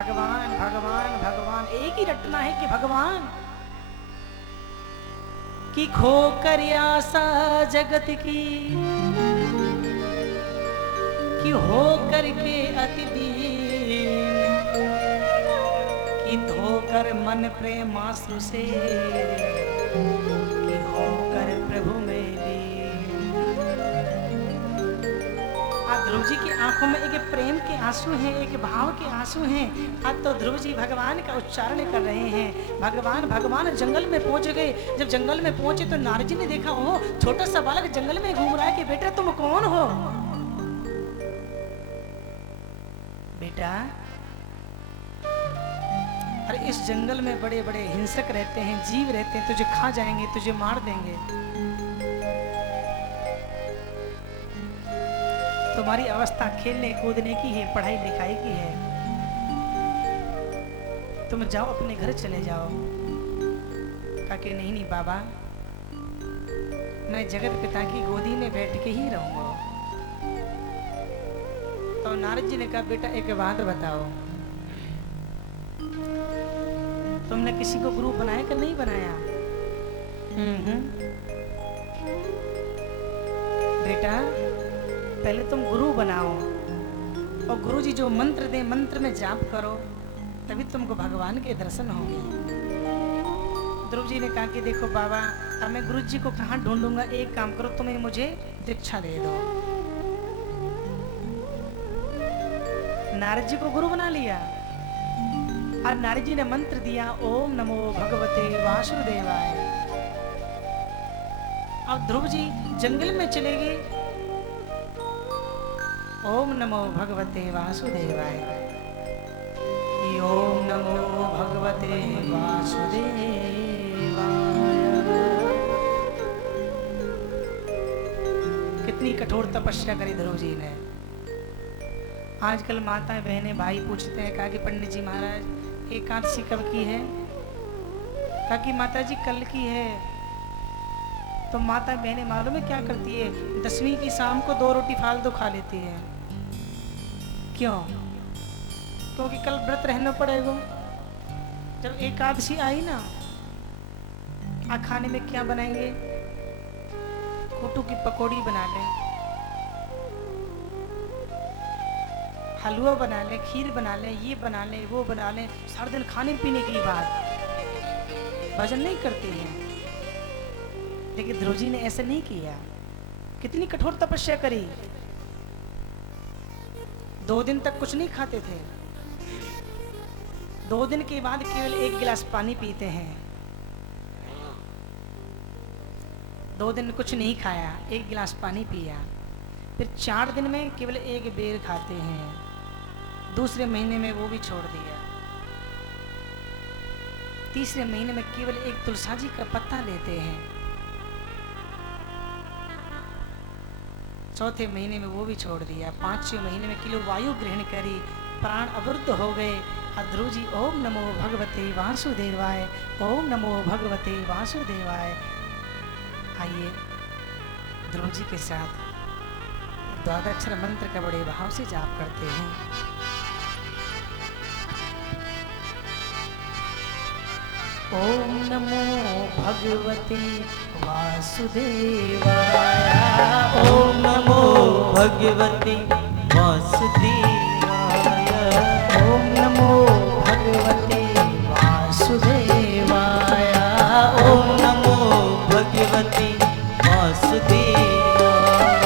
भगवान भगवान भगवान एक ही रटना है कि भगवान की खो कर आशा जगत की कि हो करके अति दीन कि धोकर मन प्रेम आंसू से कि होकर प्रभु में आज ध्रुव जी की आंखों में एक प्रेम के आंसू हैं, एक भाव के आंसू हैं। आज तो ध्रुव जी भगवान का उच्चारण कर रहे हैं। भगवान भगवान जंगल में पहुंच गए। जब जंगल में पहुंचे तो नारद जी ने देखा, ओह छोटा सा बालक जंगल में घूम रहा है कि बेटा तुम कौन हो? बेटा अरे इस जंगल में बड़े बड़े हिंसक रहते हैं, जीव रहते हैं, तुझे खा जाएंगे, तुझे मार देंगे। तुम्हारी अवस्था खेलने कूदने की है, पढ़ाई लिखाई की है। तुम जाओ अपने घर चले जाओ। कहा कि नहीं नहीं बाबा, मैं जगत पिता की गोदी में बैठ के ही रहूंगा। तो नारद जी ने कहा बेटा एक बात बताओ, तुमने किसी को गुरु बनाया कि नहीं बनाया? बेटा पहले तुम गुरु बनाओ और गुरु जी जो मंत्र दे मंत्र में जाप करो, तभी तुमको भगवान के दर्शन होंगे। ध्रुव जी ने कहा कि देखो बाबा, अब मैं गुरु जी को कहाँ ढूंढूंगा? एक काम करो, तुम्हें मुझे दीक्षा दे दो। नारद जी को गुरु बना लिया और नारद जी ने मंत्र दिया, ओम नमो भगवते वासुदेवाय। अब ध्रुव जी जंगल में चले गए। ओम नमो भगवते वासुदेवाय, ओम नमो भगवते वासुदेवाय। कितनी कठोर तपस्या करी ध्रुव जी ने। आजकल माताएं बहनें भाई पूछते हैं, कहा कि पंडित जी महाराज एकादशी कब की है? कहा कि माता जी कल की है। तो माता बहनें मालूम है क्या करती है? 10वीं की शाम को 2 रोटी फालतू खा लेती है। क्यों? क्योंकि कल व्रत रहना पड़ेगा। जब एकादशी आई ना, आज खाने में क्या बनाएंगे? कूटू की पकौड़ी बना लें, हलवा बना लें, खीर बना लें, ये बना लें, वो बना लें। सारा दिन खाने पीने की बात, भजन नहीं करते हैं। लेकिन ध्रुव जी ने ऐसे नहीं किया। कितनी कठोर तपस्या करी। 2 दिन तक कुछ नहीं खाते थे। 2 दिन के बाद केवल 1 गिलास पानी पीते हैं। 2 दिन कुछ नहीं खाया, 1 गिलास पानी पिया। फिर 4 दिन में केवल 1 बेर खाते हैं। दूसरे महीने में वो भी छोड़ दिया। तीसरे महीने में केवल 1 तुलसा जी का पत्ता लेते हैं। चौथे महीने में वो भी छोड़ दिया। 5वें महीने में किलो वायु ग्रहण करी, प्राण अवरुद्ध हो गए। ध्रुव जी ओम नमो भगवते वासुदेवाय, ओम नमो भगवते वासुदेवाय। आइए ध्रुव जी के साथ द्वादशाक्षर मंत्र का बड़े भाव से जाप करते हैं। ओम नमो भगवते वासुदेवाय, ओम नमो भगवते वासुदेवाय, ओम नमो भगवते वासुदेवाय, ओम नमो भगवते वासुदेवाय,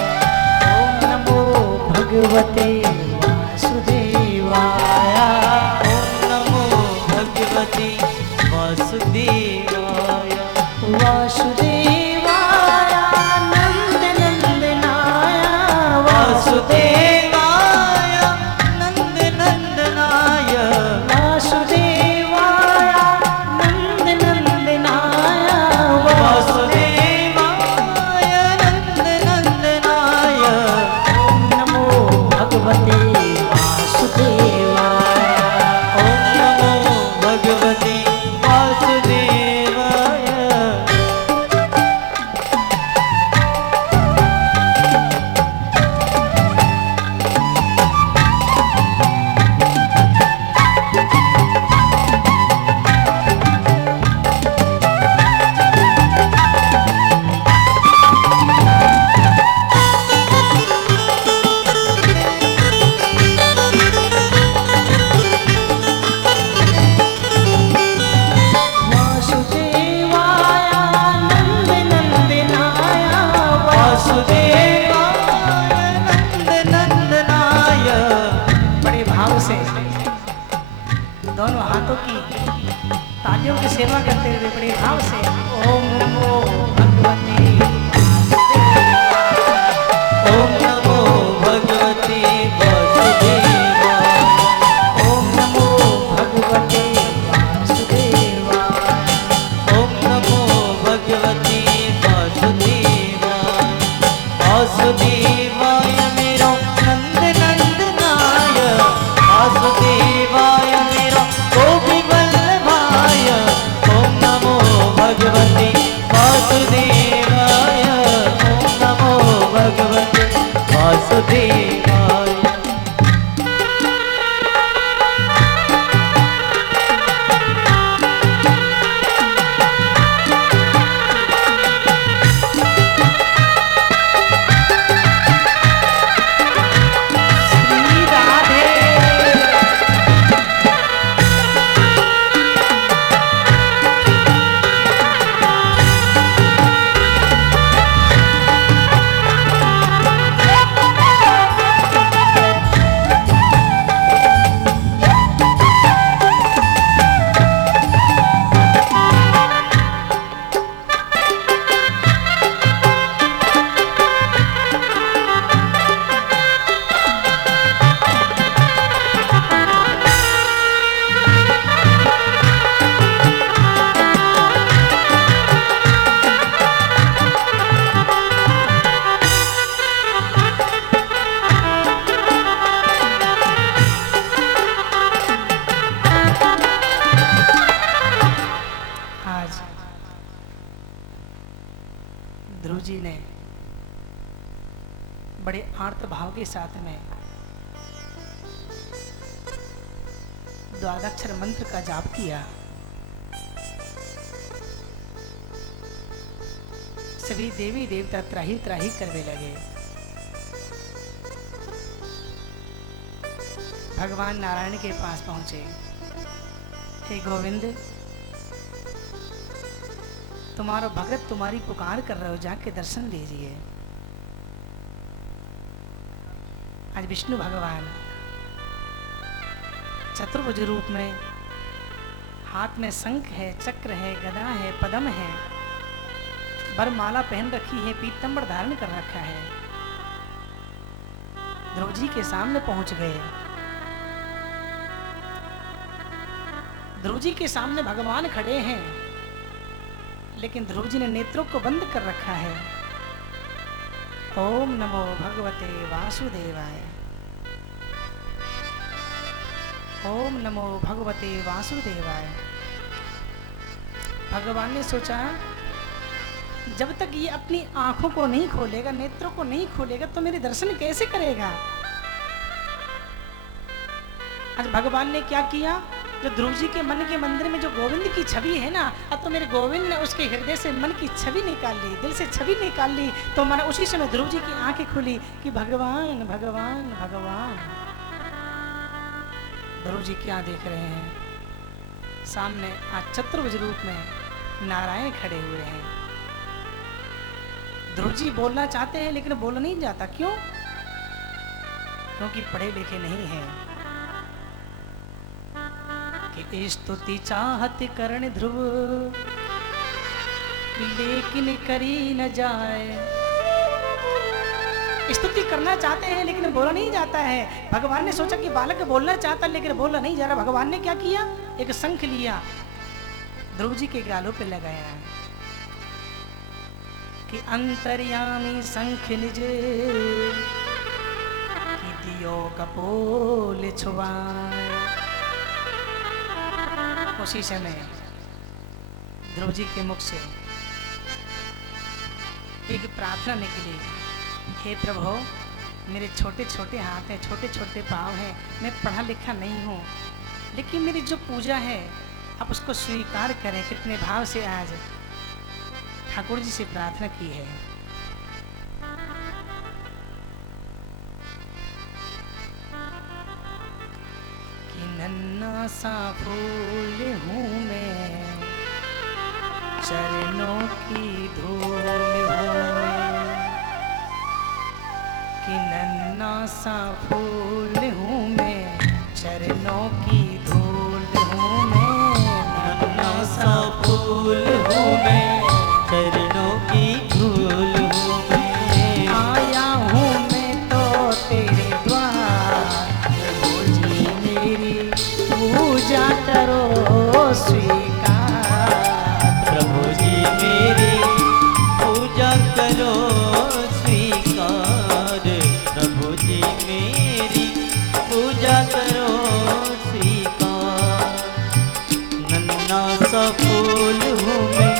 ओम नमो भगवते वासुदेवाय, ओम नमो भगवते वासुदेवाय, वासुदेवाय नंद नंदनाय, वासुदेवाय दोनों हाथों की तालियों की सेवा करते हुए बड़े भाव से ओम नमो भगवते ओम नमो भगवते वासुदेवाय। ओम नमो भगवते वासुदेवाय। ओम नमो भगवते वासुदेवाय। वासुदेवाय मेरो नंद नंदनाय। वासुदेवाय मेरो गोपी वल्लभाय। ओम नमो भगवते वासुदेवाय। ओम नमो भगवते वासुदेवाय। श्री राधे। आज ध्रुव जी ने बड़े आर्त भाव के साथ में द्वादक्षर मंत्र का जाप किया। सभी देवी देवता त्राही त्राही करने लगे। भगवान नारायण के पास पहुंचे। हे गोविंद, तुम्हारा भगत तुम्हारी पुकार कर रहे हो, जाके दर्शन दीजिए। आज विष्णु भगवान चतुर्भुज रूप में, हाथ में शंख है, चक्र है, गदा है, पद्म है, वरमाला पहन रखी है, पीतांबर धारण कर रखा है। ध्रुव जी के सामने पहुंच गए। ध्रुव जी के सामने भगवान खड़े हैं, लेकिन ध्रुव जी ने नेत्रों को बंद कर रखा है। ओम नमो भगवते वासुदेवाय। ओम नमो भगवते वासुदेवाय। भगवान ने सोचा, जब तक ये अपनी आंखों को नहीं खोलेगा, नेत्रों को नहीं खोलेगा, तो मेरे दर्शन कैसे करेगा। आज भगवान ने क्या किया, जो ध्रुव जी के मन के मंदिर में जो गोविंद की छवि है ना, अब तो मेरे गोविंद ने उसके हृदय से मन की छवि निकाल ली, दिल से छवि निकाल ली। तो मैंने उसी समय ध्रुव जी की आंखें खुली कि भगवान भगवान भगवान। ध्रुव जी क्या देख रहे हैं, सामने आज चतुर्भुज रूप में नारायण खड़े हुए हैं। ध्रुव जी बोलना चाहते हैं, लेकिन बोल नहीं जाता। क्यों? क्योंकि पढ़े लिखे नहीं हैं। कि स्तुति चाहत करण ध्रुव, लेकिन करी न जाए। स्तुति करना चाहते हैं, लेकिन बोला नहीं जाता है। भगवान ने सोचा कि बालक बोलना चाहता, लेकिन बोला नहीं जा रहा। भगवान ने क्या किया, एक शंख लिया, ध्रुव जी के गालों पे लगाया कि अंतर्यामी शंख निज, कि दियो कपोल छुआए। उसी समय ध्रुव जी के मुख से एक प्रार्थना निकली, हे प्रभु, मेरे छोटे छोटे हाथ हैं, छोटे छोटे पाँव हैं, मैं पढ़ा लिखा नहीं हूँ, लेकिन मेरी जो पूजा है आप उसको स्वीकार करें। कितने भाव से आज ठाकुर जी से प्रार्थना की है। कि नन्हा सा फूल हूँ मैं, चरणों की धूल हूँ मैं। कि नन्हा सा फूल हूँ मैं, चरणों की धूल हूँ पूजा करो स्वीकार। प्रभु जी मेरी पूजा करो स्वीकार। प्रभु जी मेरी पूजा करो स्वीकार। नन्हा सा फूल हूँ मैं,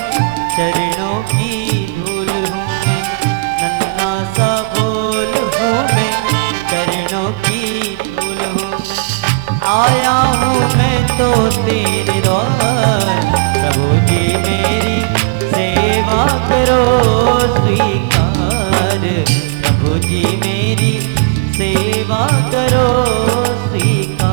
चरणों की धूल हूँ मैं। नन्हा सा फूल हूँ मैं, चरणों की धूल हूँ मैं। आया हूँ मैं तो तेरे द्वार। प्रभु जी मेरी सेवा करो स्वीकार। प्रभु जी मेरी सेवा करो स्वीकार।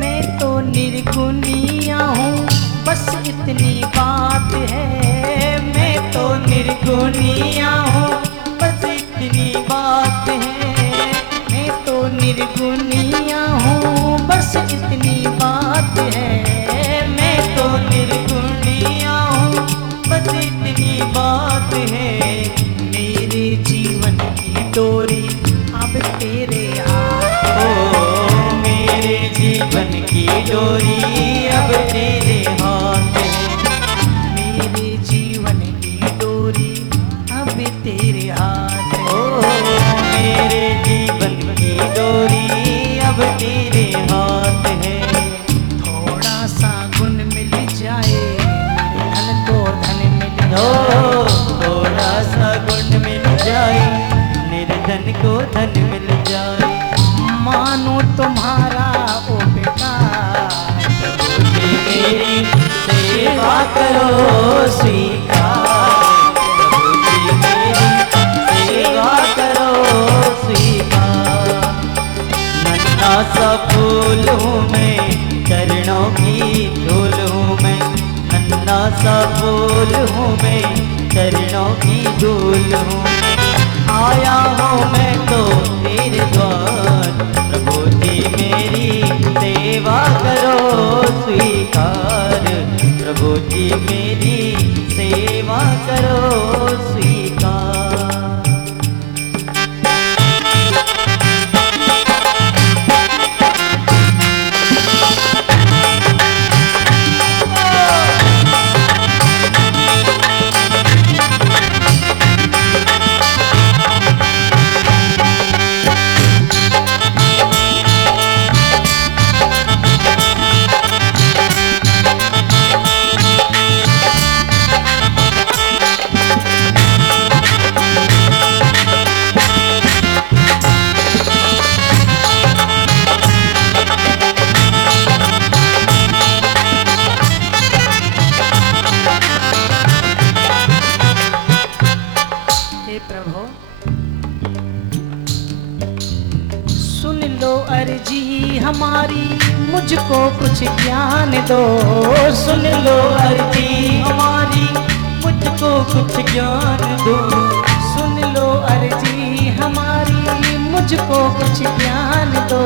मैं तो निर्गुणिया हूँ, बस इतनी बात है। मैं तो निर्गुणिया हूँ, बस इतनी बात है। मैं तो निर्गुणिया हूँ, बस इतनी बात है। मैं तो निर्गुणिया हूँ, बस इतनी बात है। मेरे जीवन की डोरी अब तेरे हाथ। ओ मेरे जीवन की डोरी अब तेरे हाथ है। मेरे जीवन की डोरी अब तेरे हाथ है। ओ मेरे जीवन की डोरी अब तेरे हाथ है। थोड़ा सा गुण मिल जाए, मेरे धन को धन मिल ओ जाए। थोड़ा सा गुण मिल जाए, निर्धन को धन मिल जाए। मानो तुम्हारा उपकार। प्रभु जी मेरी सेवा करो स्वीकार। प्रभु जी मेरी सेवा करो स्वीकार। नन्हा सा फूल हूँ मैं, चरणों की धूल हूँ मैं। नन्हा सा फूल हूँ मैं, चरणों की धूल हूँ मैं। आया हूँ मैं तो तेरे द्वार। प्रभु जी मेरी सेवा करो स्वीकार। प्रभु जी मेरी सेवा करो स्वीकार। हे प्रभु, सुन लो अर्जी हमारी, मुझको कुछ ज्ञान दो। सुन लो अर्जी हमारी, मुझको कुछ ज्ञान दो। सुन लो अर्जी हमारी, मुझको कुछ ज्ञान दो।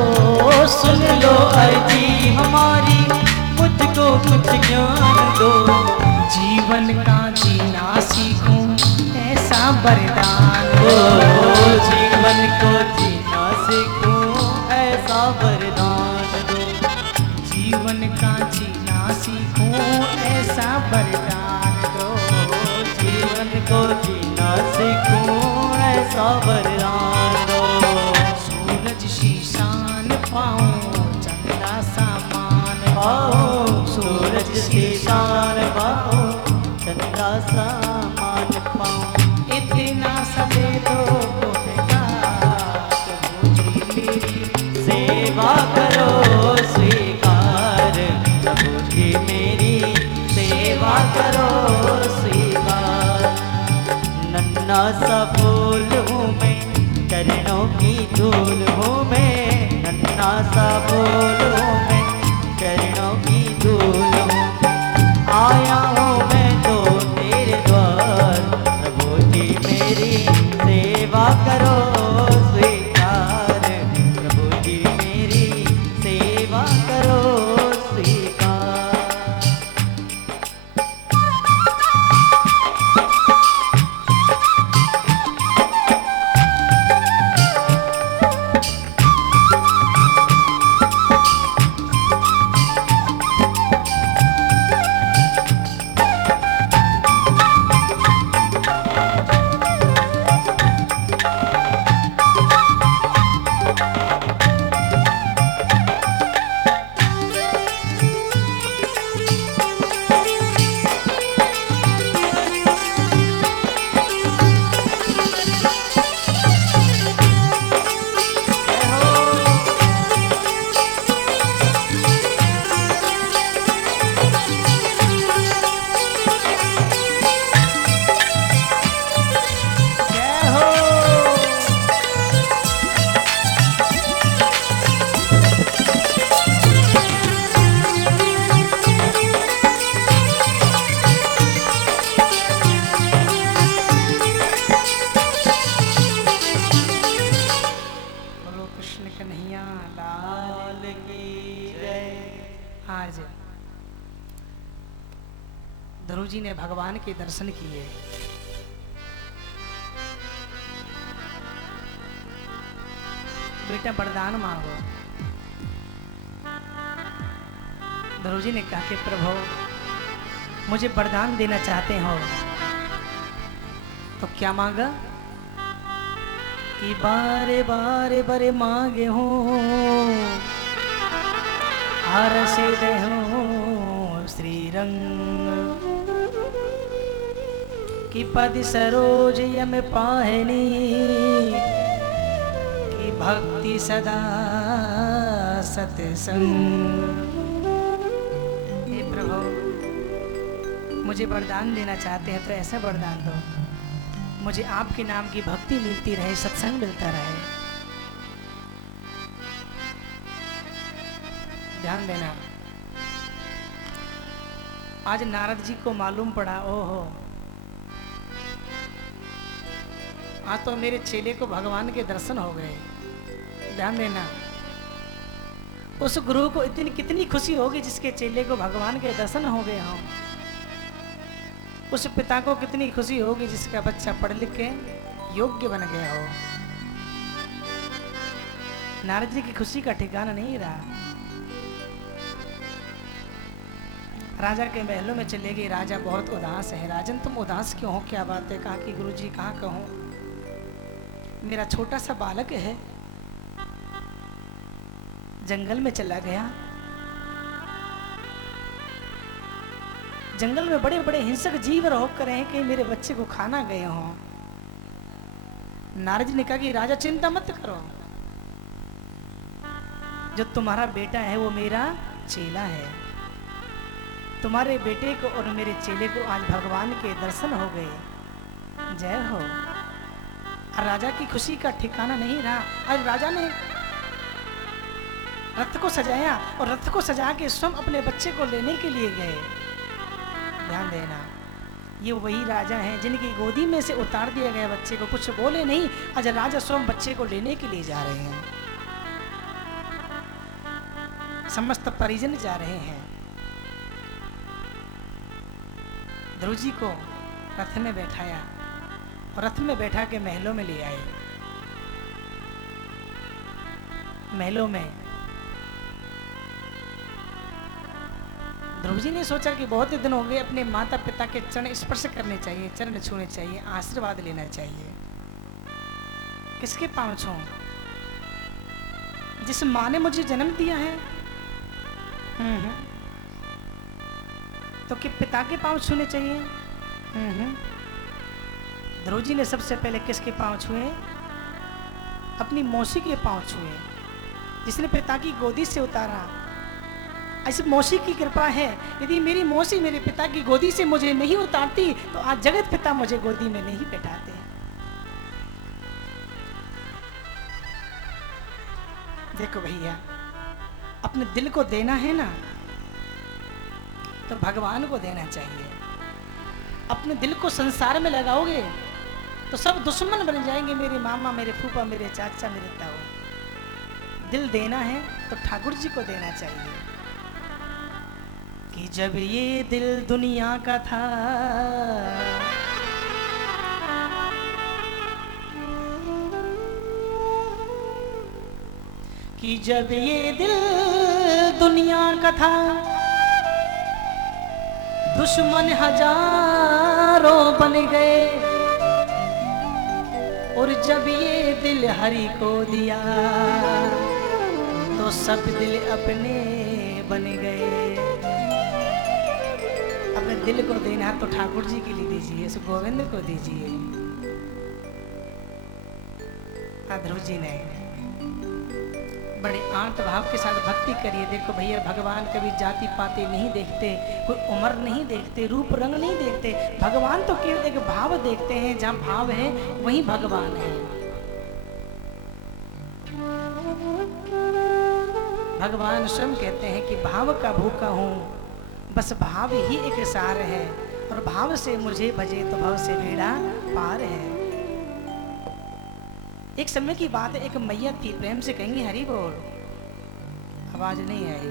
सुन लो अर्जी हमारी, मुझको कुछ ज्ञान दो। जीवन का जीना सीखूं, ऐसा वरदान ओ दो। जीवन को जीना सीखूं, ऐसा वरदान दो। जीवन का जीना सीखूं, ऐसा वरदान दो। जीवन को जीना सीखूं, ऐसा वरदान दो। सूरज शीशान पाऊं, चंदा सामान पाओ सूरज से शान पाओ, चंदा सामान पाओ। इतना सा दे दो पुरस्कार। आज ध्रुव जी ने भगवान के दर्शन किए। बेटा वरदान मांगो। ध्रुव जी ने कहा कि प्रभु मुझे वरदान देना चाहते हो तो क्या मांगा कि बारे बारे बरे मांगे हो हर से हो श्री रंग कि पद सरोज यम पाहनी कि भक्ति सदा सत्संग। हे प्रभु मुझे वरदान देना चाहते हैं तो ऐसा वरदान दो मुझे आपके नाम की भक्ति मिलती रहे, सत्संग मिलता रहे। ध्यान देना, आज नारद जी को मालूम पड़ा ओहो आज तो मेरे चेले को भगवान के दर्शन हो गए। ध्यान देना, उस गुरु को इतनी कितनी खुशी होगी जिसके चेले को भगवान के दर्शन हो गए हों। उस पिता को कितनी खुशी होगी जिसका बच्चा पढ़ लिख के योग्य बन गया हो। नारद जी की खुशी का ठिकाना नहीं रहा। राजा के महलों में चले गए। राजा बहुत उदास है। राजन तुम उदास क्यों हो, क्या बात है? कहा कि गुरुजी कहाँ कहूँ, मेरा छोटा सा बालक है जंगल में चला गया। जंगल में बड़े बड़े हिंसक जीव रोक कर हैं कि मेरे बच्चे को खाना गए हों। नारद जी ने कहा कि राजा चिंता मत करो, जो तुम्हारा बेटा है वो मेरा चेला है। तुम्हारे बेटे को और मेरे चेले को आज भगवान के दर्शन हो गए। जय हो। और राजा की खुशी का ठिकाना नहीं रहा। आज राजा ने रथ को सजाया और रथ को सजा के स्वयं अपने बच्चे को लेने के लिए गए। ध्यान देना, ये वही राजा हैं जिनकी गोदी में से उतार दिया गया बच्चे को, कुछ बोले नहीं। आज राजा स्वयं बच्चे को लेने के लिए जा रहे हैं। समस्त परिजन जा रहे हैं। ध्रुव जी को रथ में बैठाया और रथ में बैठा के महलों में ले आए। महलों में ध्रुव जी ने सोचा कि बहुत ही दिन हो गए, अपने माता पिता के चरण स्पर्श करने चाहिए, चरण छूने चाहिए, आशीर्वाद लेना चाहिए। किसके पांव छूं? जिस माँ ने मुझे जन्म दिया है। तो कि पिता के पांव छूने चाहिए। ध्रुव जी ने सबसे पहले किसके पांव छुए? अपनी मौसी के पांव छुए, जिसने पिता की गोदी से उतारा। ऐसी मौसी की कृपा है। यदि मेरी मौसी मेरे पिता की गोदी से मुझे नहीं उतारती तो आज जगत पिता मुझे गोदी में नहीं बैठाते। देखो भैया, अपने दिल को देना है ना तो भगवान को देना चाहिए। अपने दिल को संसार में लगाओगे तो सब दुश्मन बन जाएंगे, मेरे मामा, मेरे फूफा, मेरे चाचा, मेरे ताऊ। दिल देना है तो ठाकुर जी को देना चाहिए। कि जब ये दिल दुनिया का था कि जब ये दिल दुनिया का था, दुश्मन हजारों बन गए। और जब ये दिल हरि को दिया तो सब दिल अपने बन गए। अपने दिल को देना तो ठाकुर जी के लिए दीजिए, इस गोविंद को दीजिए। ध्रुव जी ने बड़े आंत भाव के साथ भक्ति करिए। देखो भैया, भगवान कभी जाति पाति नहीं देखते, कोई उम्र नहीं देखते, रूप रंग नहीं देखते। भगवान तो केवल एक भाव देखते हैं। जहाँ भाव है वहीं भगवान है। भगवान स्वयं कहते हैं कि भाव का भूखा हूँ, बस भाव ही एक सार है। और भाव से मुझे भजे तो भव से बेड़ा पार है। एक समय की बात है, एक मैया थी, प्रेम से कहेंगे हरि बोल। आवाज नहीं आई।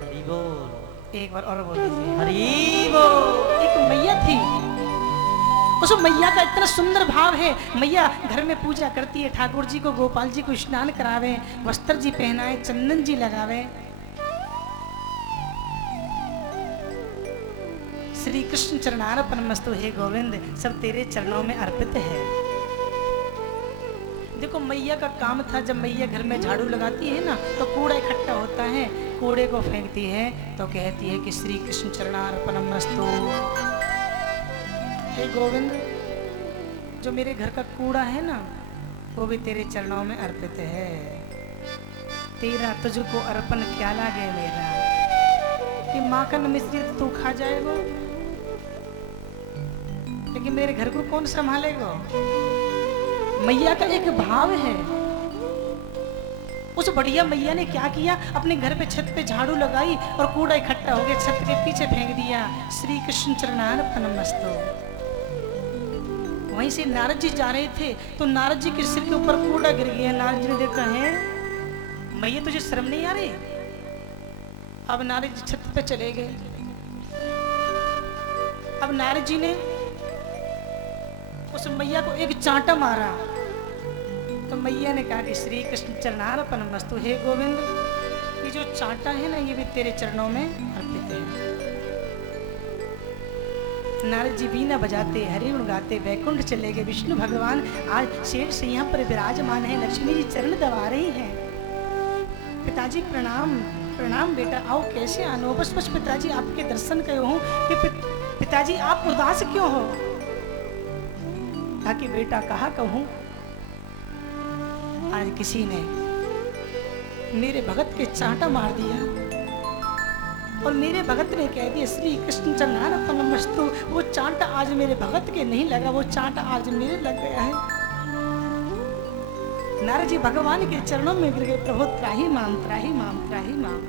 हरि बोल। एक बार और बोल दीजिए। हरि बोल। एक मैया थी, उस मैया का इतना सुंदर भाव है। मैया घर में पूजा करती है, ठाकुर जी को गोपाल जी को स्नान करावे, वस्त्र जी पहनाए, चंदन जी लगावे। श्री कृष्ण चरणार्पणमस्तु, हे गोविंद सब तेरे चरणों में अर्पित है। देखो मैया का काम था, जब मैया घर में झाड़ू लगाती है ना तो कूड़ा इकट्ठा होता है, कूड़े को फेंकती है तो कहती है कि श्री कृष्ण चरणार्पणमस्तु, हे गोविंद जो मेरे घर का कूड़ा है ना वो भी तेरे चरणों में अर्पित है। तेरा तुझको अर्पण क्या लागे मेरा, कि माखन मिश्री तू खा जाएगा लेकिन मेरे घर को कौन संभालेगा। मैया का एक भाव है। उस बढ़िया मैया ने क्या किया, अपने घर पे छत पे झाड़ू लगाई और कूड़ा इकट्ठा हो गया, छत के पीछे फेंक दिया। श्री कृष्ण चरणार्पणमस्तु। वहीं से नारद जी जा रहे थे तो नारद जी के सिर के ऊपर कूड़ा गिर गया। नारद जी ने देखा है मैया तुझे शर्म नहीं आ रही। अब नारद जी छत पे चले गए। अब नारद जी ने उस मैया को एक चांटा मारा तो मैया ने कहा कि श्री कृष्ण चरणार्पणमस्तु, हे गोविंद ये जो चांटा है ना ये भी तेरे चरणों में अर्पित है। नारद जी बीना बजाते, हरि गुण गाते वैकुंठ चले गए। विष्णु भगवान आज शेर से यहाँ पर विराजमान है। लक्ष्मी जी चरण दबा रही हैं। पिताजी प्रणाम। प्रणाम बेटा, आओ कैसे आनो। बस बस पिताजी आपके दर्शन कयो हूँ कि पिताजी आप उदास क्यों हो। ताकि बेटा कहा कहूं, आज किसी ने मेरे भगत के चांटा मार दिया और मेरे भगत ने कह दिया श्री कृष्ण चरणार्पणमस्तु। वो चांटा आज मेरे भगत के नहीं लगा, वो चांटा आज मेरे लग गया है। नारद जी भगवान के चरणों में गिर गए, प्रभु त्राही माम, त्राही माम, त्राही माम,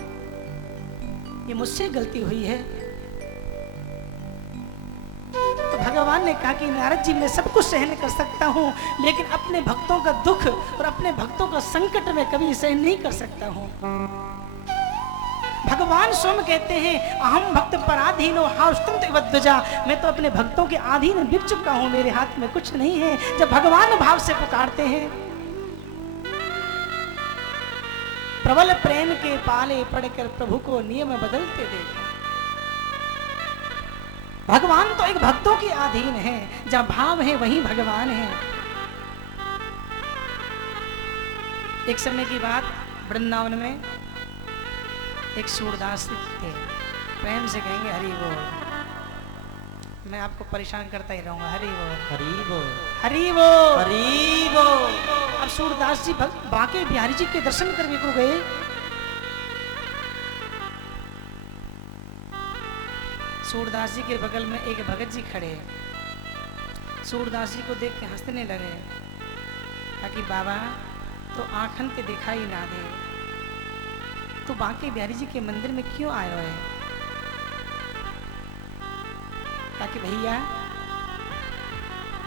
ये मुझसे गलती हुई है। तो भगवान ने कहा कि नारद जी मैं सब कुछ सहन कर सकता हूँ लेकिन अपने भक्तों का दुख और अपने भक्तों का संकट में कभी सहन नहीं कर सकता हूँ। भगवान स्वयं कहते हैं अहम भक्त पराधीनो हाउस्तुम त्वद्वजा, मैं तो अपने भक्तों के अधीन बिक चुका हूँ, मेरे हाथ में कुछ नहीं है। जब भगवान भाव से पुकारते हैं, प्रबल प्रेम के पाले पड़कर प्रभु को नियम बदलते देखा। भगवान तो एक भक्तों के अधीन है, जहाँ भाव है वहीं भगवान है। एक समय की बात, वृंदावन में एक सूरदास थे। प्रेम से कहेंगे हरि बोल। मैं आपको परेशान करता ही रहूंगा। हरि बोल, हरि बोल, हरि बोल, हरि बोल। अब सूरदास जी बांके बिहारी जी के दर्शन करने को गए। सूरदास जी के बगल में एक भगत जी खड़े। सूरदास जी को देख के हंसने लगे। ताकि बाबा तो आंखन ते दिखाई ना दे, तो बांके बिहारी जी के मंदिर में क्यों आए हुए। ताकि भैया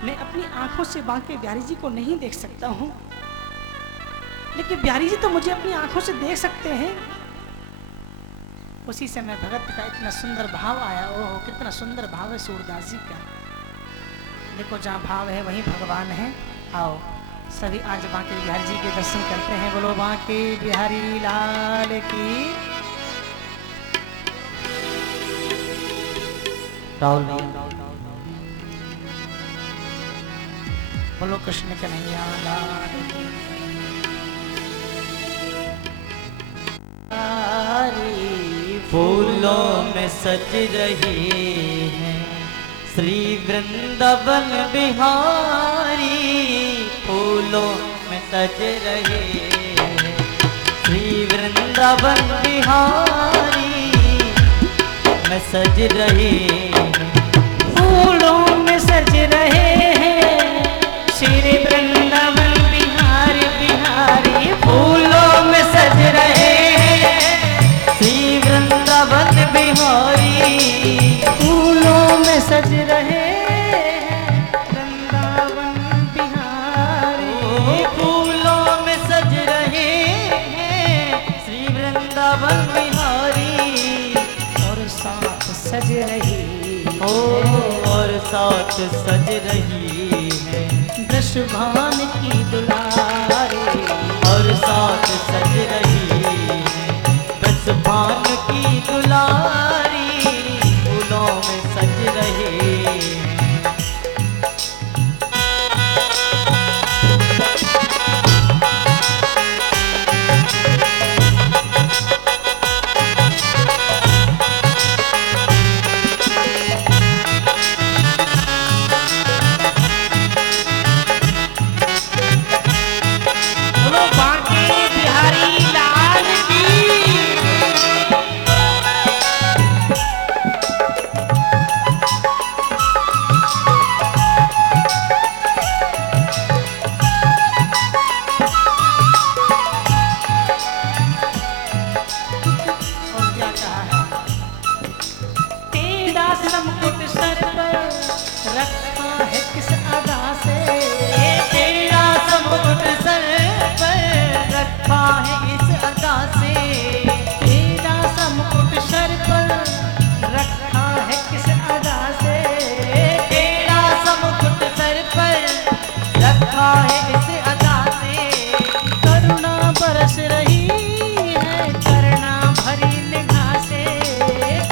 मैं अपनी आंखों से बांके बिहारी जी को नहीं देख सकता हूँ लेकिन बिहारी जी तो मुझे अपनी आंखों से देख सकते हैं। उसी समय भगत का इतना सुंदर भाव आया। ओह कितना सुंदर भाव है सूरदास जी का। देखो जहाँ भाव है वहीं भगवान है। आओ सभी आज बांके बिहारी जी के दर्शन करते हैं। बोलो बांके बिहारी लाल की। राहुल भैया, बोलो कृष्ण कन्हैया लाल की। फूलों में सज रही हैं श्री वृंदावन बिहारी। फूलों में सज रहे हैं श्री वृंदावन बिहारी में सज रहे हैं। फूलों में सज रहे हैं श्री वृंदावन बिहारी बिहारी। फूलों में सज रहे हैं श्री वृंदावन बिहारी। फूलों में सज रहे हैं वृंदावन बिहारी। फूलों में सज रहे हैं श्री वृंदावन बिहारी। और रही ओ और साथ सज रही है वृषभान की दुलारी, और साथ सज रही है वृषभान की दुलारी, फूलों में सज रही है। बोलो बांके बिहारी लाल की। और क्या कहा है? तेरा समकुट सर पर रखा है किस अदा से, तेरा समुद्र सर पर रखा है इस अदा से, तेरा समकुट सर पर रखा है किस अदा से, तेरा समुद्र सर पर रखा है इस अदा से, करुणा बरस रही है करुणा भरी निगाह से,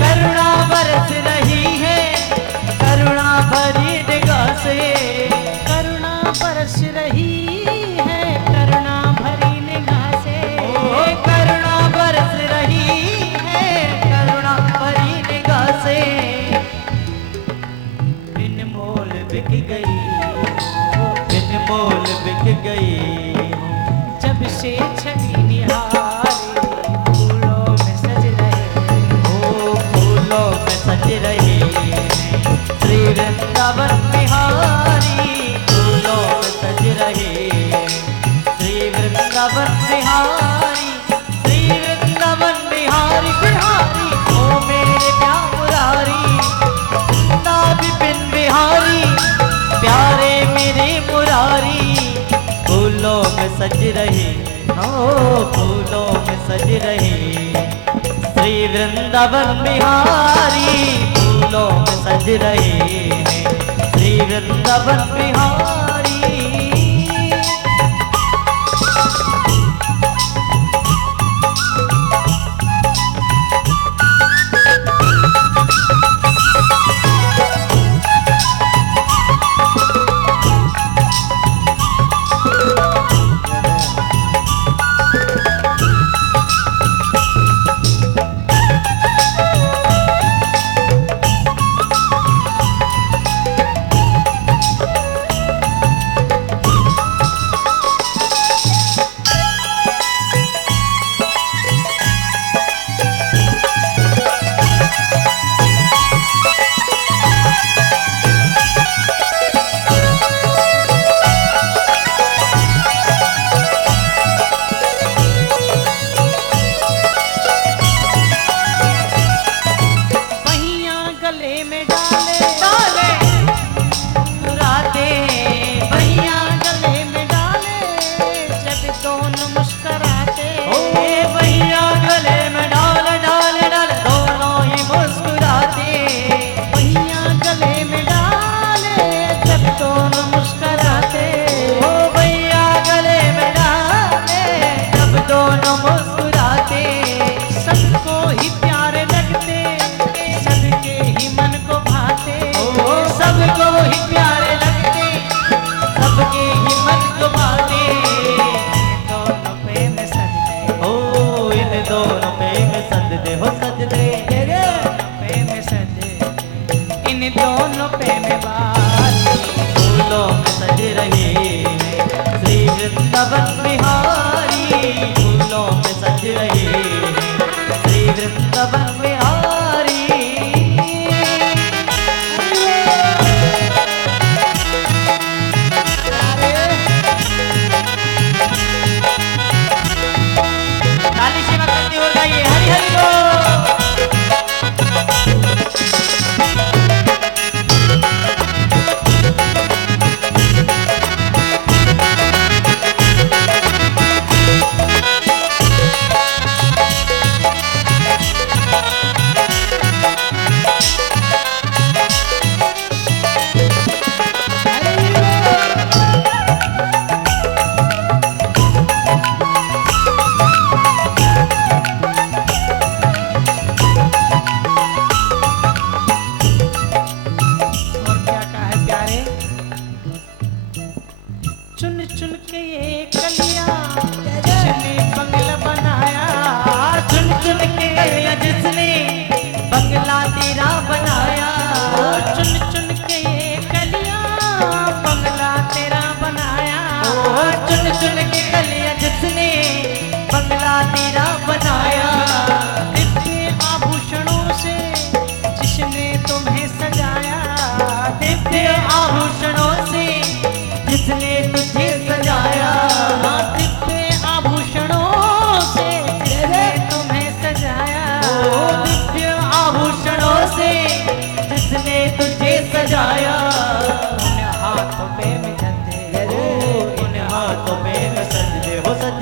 करुणा बरस रही है करुणा भरी निगाह से, करुणा बरस रही है करुणा भरी निगाह से, ओ करुणा बरस रही है करुणा भरी निगाह से, बिन मोल बिक गई, बिन मोल बिक गई, जब से छवि निहारी फूलों में सज रहे, ओ फूलों में सज रहे हैं श्री वृंदावन बिहारी, फूलों में सज रहे हैं श्री वृंदावन बिहारी, श्री वृंदावन बिहारी बिहारी, ओ मेरे प्यार मुरारी, वृंदा विपिन बिहारी, प्यारे मेरे मुरारी, फूलों में सज रहे, ओ फूलों में सज रहे श्री वृंदावन बिहारी, फूलों में सज रहे हैं श्री वृंदावन बिहारी।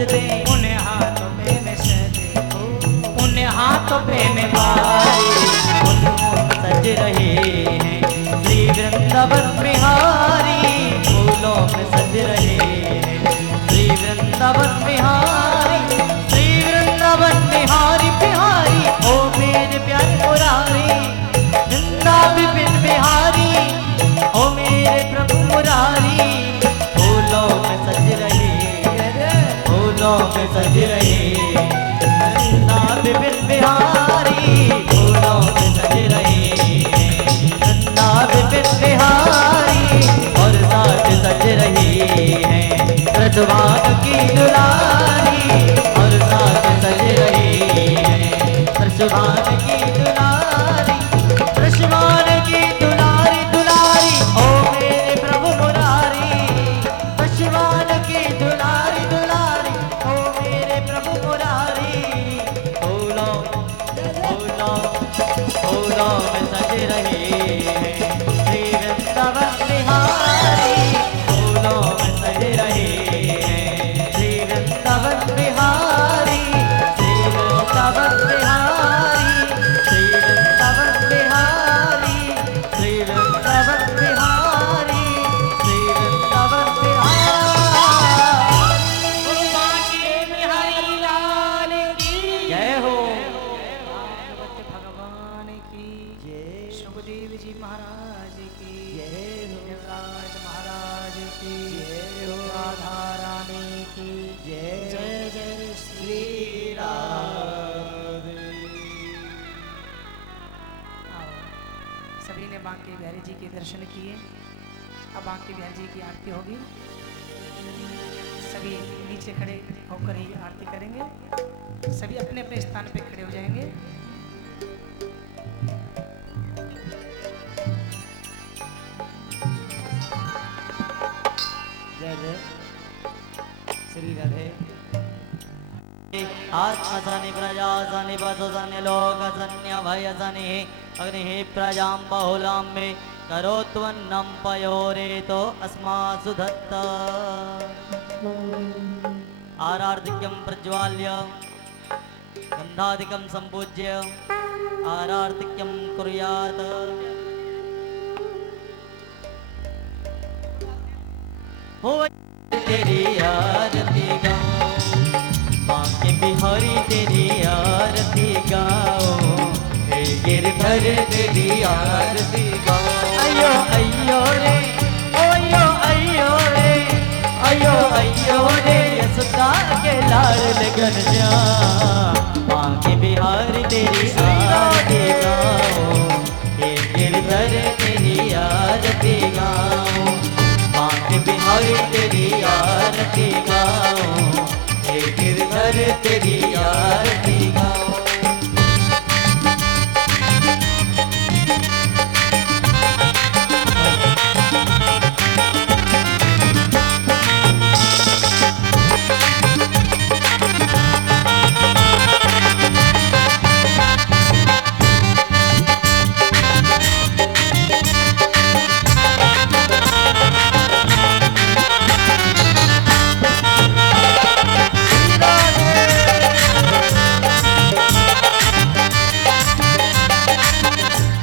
सज दे, उन हाथों पे मैं सजे हो, उन हाथों पे मैं बारी फूलों में सज रहे हैं श्री वृंदावन बिहारी, फूलों में सज रहे हैं श्री वृंदावन बिहारी, श्री वृंदावन बिहारी बिहारी, ओ मेरे प्यारे मुरारी, वृंदा विपिन बिहारी, ओ मेरे प्रभु मुरारी, फूलों में सज रहे हैं, फूलों में सज रहे हैं वृंदा विपिन बिहारी, फूलों में सज रहे हैं वृंदा विपिन बिहारी, और साथ सज रहे हैं ब्रजवान की दुलारी, और साथ सज रहे हैं ब्रजवान की दुलारी, ब्रजवान की दुलारी दुलारी, ओ मेरे प्रभु मुरारी, ब्रजवान की दुलारी दुलारी, ओ मेरे प्रभु मुरारी, फूलों फूलों फूलों में सज रहे हैं श्री वृंदावन बिहारी, फूलों में सज रहे हैं श्री वृंदावन बिहारी, श्री वृंदावन बिहारी, श्री वृंदावन बिहारी, श्री वृंदावन बिहारी, श्री वृंदावन बिहारी। बांके बिहारी लाल की जय हो। भागवत भगवान की जय सुखदेव जी महाराज की जय हो। देवराज महाराज की जय हो। राधा रानी की जय जय जय श्री आओ। सभी ने बांके बिहारी जी के दर्शन किए, अब बांके बिहारी जी की आरती होगी। सभी नीचे खड़े होकर ही आरती करेंगे, सभी अपने अपने स्थान पे खड़े हो जाएंगे। जय जय श्री राधे। आत्मसनि प्रजासनि पशुसनि लोकसन्य भयसनि अग्निः प्रजां बहुलां मे करोत्वन्नं पयोरेतो अस्मासु दत्त। आरार्धिक्यं प्रज्वाल्य गन्धादिकं सम्पूज्य आरार्धिक्यं कुर्यात्। हो तेरी आरती गाओ, बांके बिहारी तेरी आरती गाओ, हे गिरधर तेरी आरती गाओ। अयो अयो रे, अयो अयो रे, अयो अयो रे, यशोदा के लाल लगन जा, बांके बिहारी तेरी आरती गाओ, हे गिरधर तेरी आरती गाओ, बांके बिहारी तेरी आरती गाओ, हे गिरधर तेरी आरती गाओ।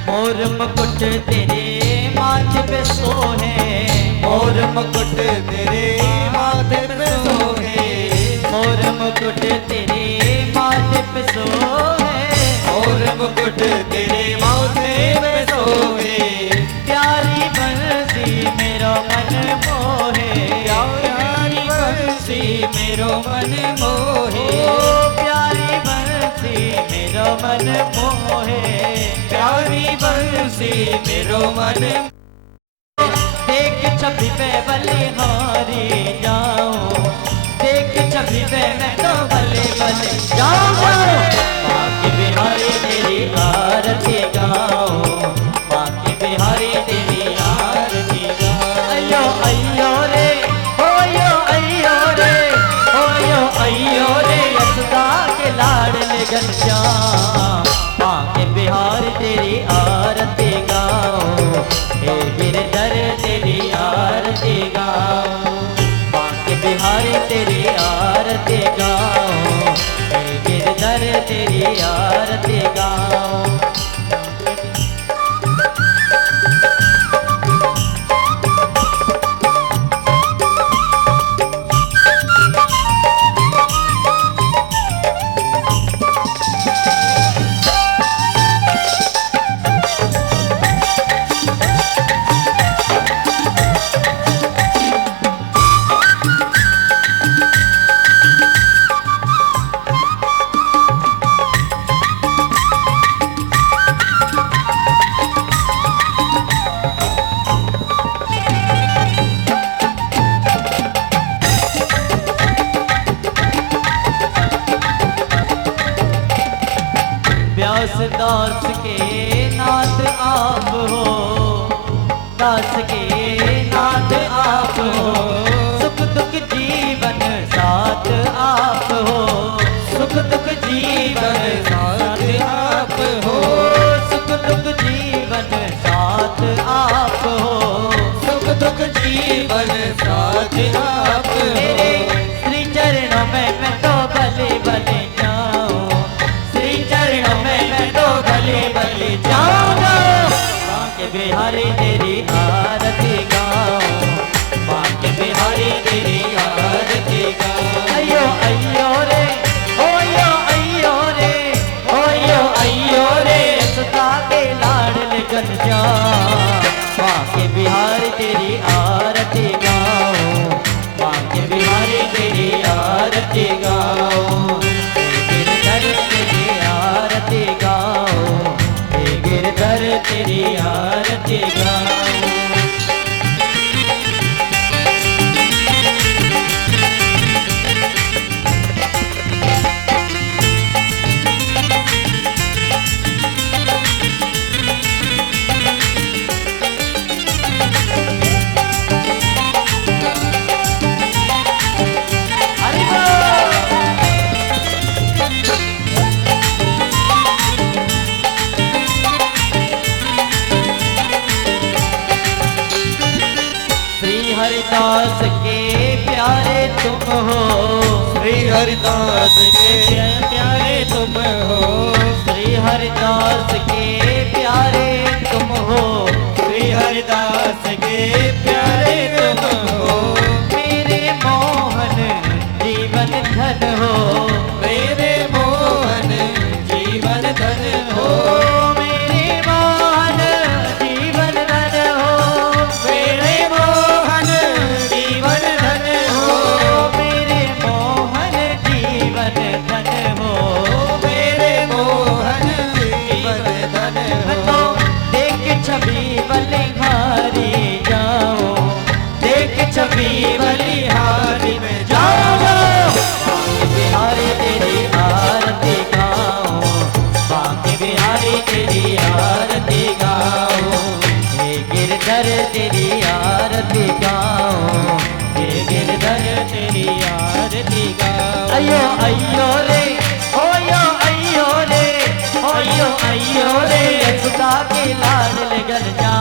मोर मुकुट तेरे माथे पे सोहे, मोर मुकुट तेरे माथे पे सोहे, मोर मुकुट तेरे माथे पे सोहे, मोर मुकुट तेरे माथे पे सोहे, प्यारी बंसी मेरो मन मोहे, प्यारी बंसी मेरो मन मोहे, प्यारी बंसी मेरो मन मोहे, प्यारी बंसी मेरो मन। देख छवि पे बलिहारी जाऊं, देख छवि पे मैं तो बले बले जाऊं जाऊं। बांके बिहारी तेरी आरती गाऊं, बांके बिहारी तेरी आरती गाऊं। अयो अयो रे, ओयो अयो रे, ओयो अयो रे, यशोदा के लाडले घनश्याम, बांके बिहारी तेरी आरती गाओ, हे गिरधर तेरी आरती गाओ, बांके बिहारी तेरी आरती दास के नाथ आप हो, दास के नाथ आप हो, सुख दुख जीवन साथ आप हो, सुख दुख जीवन साथ आप हो, सुख दुख जीवन साथ आप हो, सुख दुख जीवन साथ आप हो। तेरे श्री चरणों में मैं तो भले भले जाऊं, श्री चरणों में मैं तो भले भले जाऊंगा। माँ के बिहारी तेरी आरती गाऊं, माँ के बिहारी तेरी आरती गाऊं। अयो अयो रे, ओयो अयो रे, ओयो अयो रे, सदा के लाडले जन जा। माँ के बिहारी तेरी आरती गाऊं, माँ के बिहारी तेरी आरती गाऊं। गिरधर तेरी आरती गाऊं, गिरधर तेरी आरती गाऊं। हरि बोल। श्री हरिदास के प्यारे तुम हो, श्री हरिदास के प्यारे तुम हो, श्री हरिदास के प्यारे तुम हो, श्री हरिदास के प्यारे तुम हो, मेरे मोहन जीवन धन हो, मेरे मोहन जीवन धन हो, मेरे मोहन जीवन धन हो, मेरे मोहन जीवन धन हो, मेरे मोहन जीवन धन हो, मेरे मोहन जीवन धन मैं हो। तो देख छवि बलिहारी जाऊं, देख छवि बलिहारी में जाऊंगा। बांके बिहारी तेरी आरती गाऊं, बांके बिहारी तेरी आरती गाऊं, हे गिरधर तेरी आरती गाऊं, हे गिरधर तेरी आरती गाऊं। अयो अयो रे, ओयो अयो रे, ओयो अयो रे, यशोदा के लाडले गल जा।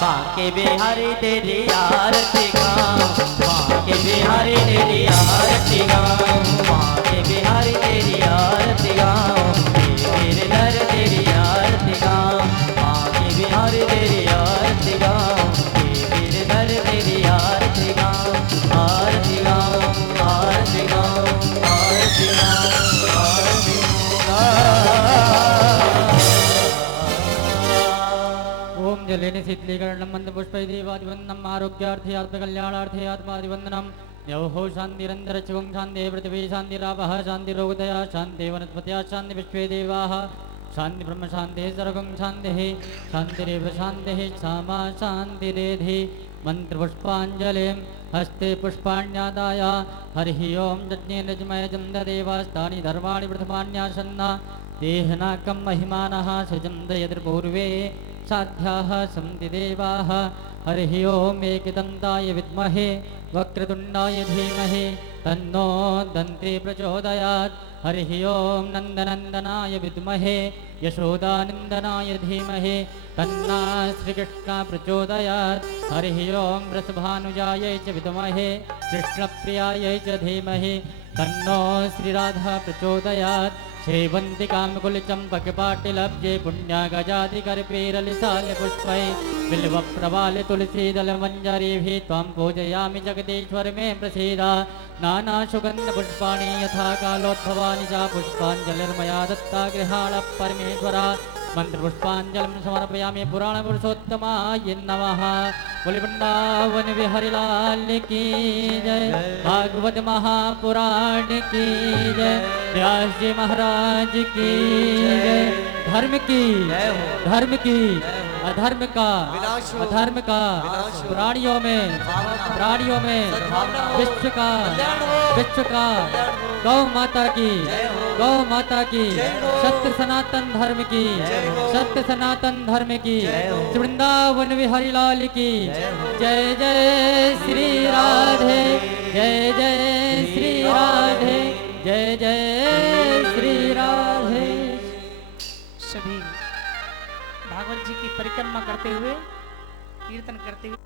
बांके बिहारी तेरी आरती गाऊं, बांके बिहारी तेरी आरती गाऊं, बांके बिहारी तेरी आरती गाऊं, हे गिरधर तेरी आरती गाऊं, बांके बिहारी तेरी आरती गाऊं, हे गिरधर तेरी आरती गाऊं, आरती गाऊं, आरती गाऊं, आरती गाऊं, आरती गाऊं। ओम जलेन शीतलीकरणं मंदपुष्पैर्देवादिवन्दनम् आरोग्यार्थे आत्मकल्याणार्थे आत्मादिवन्दनम् यौः शान्तिरन्तरिक्षं शान्तिः पृथिवी शान्तिरापः शान्तिरोगदया शान्तिः वनस्पतयः शान्तिः विश्वे देवाः शान्ति ब्रह्म शान्तिः सर्वं शान्तिः शान्तिरेव शान्तिः क्षमा शान्तिरेधि मन्त्रपुष्पाञ्जलिं हस्ते पुष्पाण्यादाय हरिः ओं यज्ञेन यजमयजं ददेवास्तानि धर्माणि प्रथमान्यासन्ना देहनाकं महिमानः सृजं दयद्पूर्वे साध्याः सन्ति देवाः हरिः ओम् एकदन्ताय विद्महे वक्रतुण्डाय धीमहि तन्नो दन्ते प्रचोदयात् हरिः ओम् नन्दनन्दनाय विद्महे यशोदानन्दनाय धीमहि तन्ना श्रीकृष्ण प्रचोदयात् हरिः ओम् वृषभानुजायै च विद्महे कृष्णप्रियायै च धीमहि तन्नो श्रीराधा प्रचोदयात् सेवन्तिकामकुलचम्पकपाटिलब्जे पुण्यागजादिकर्पेरलिसाल्यपुष्पै बिल्वप्रवाले तुलसीदलमञ्जरीभिः त्वां पूजयामि जगदीश्वर मे प्रसीद नानासुगन्धपुष्पाणि यथा कालोद्भवानि च पुष्पाञ्जलिर्मया दत्ता गृहाणः परमेश्वर मंत्रपुष्पाञ्जलिं समर्पयामि पुराणपुरुषोत्तमाय नमः। बोले वृंदावन बिहारी लाल की जय, भागवत महापुराण की जय, व्यास जी महाराज की जय। धर्म की अधर्म का विनाश हो। अधर्म का विनाश हो। प्राणियों में सद्भावना हो। विश्व का कल्याण हो। विश्व का कल्याण हो। गौ माता की जय हो। गौ माता की जय हो। सत्य सनातन धर्म की जय हो। सत्य सनातन धर्म की जय हो। श्री वृंदावन बिहारी लाल की जय हो। जय जय श्री राधे जय जय श्री राधे जय जय श्री राधे। सभी भागवत जी की परिक्रमा करते हुए कीर्तन करते हुए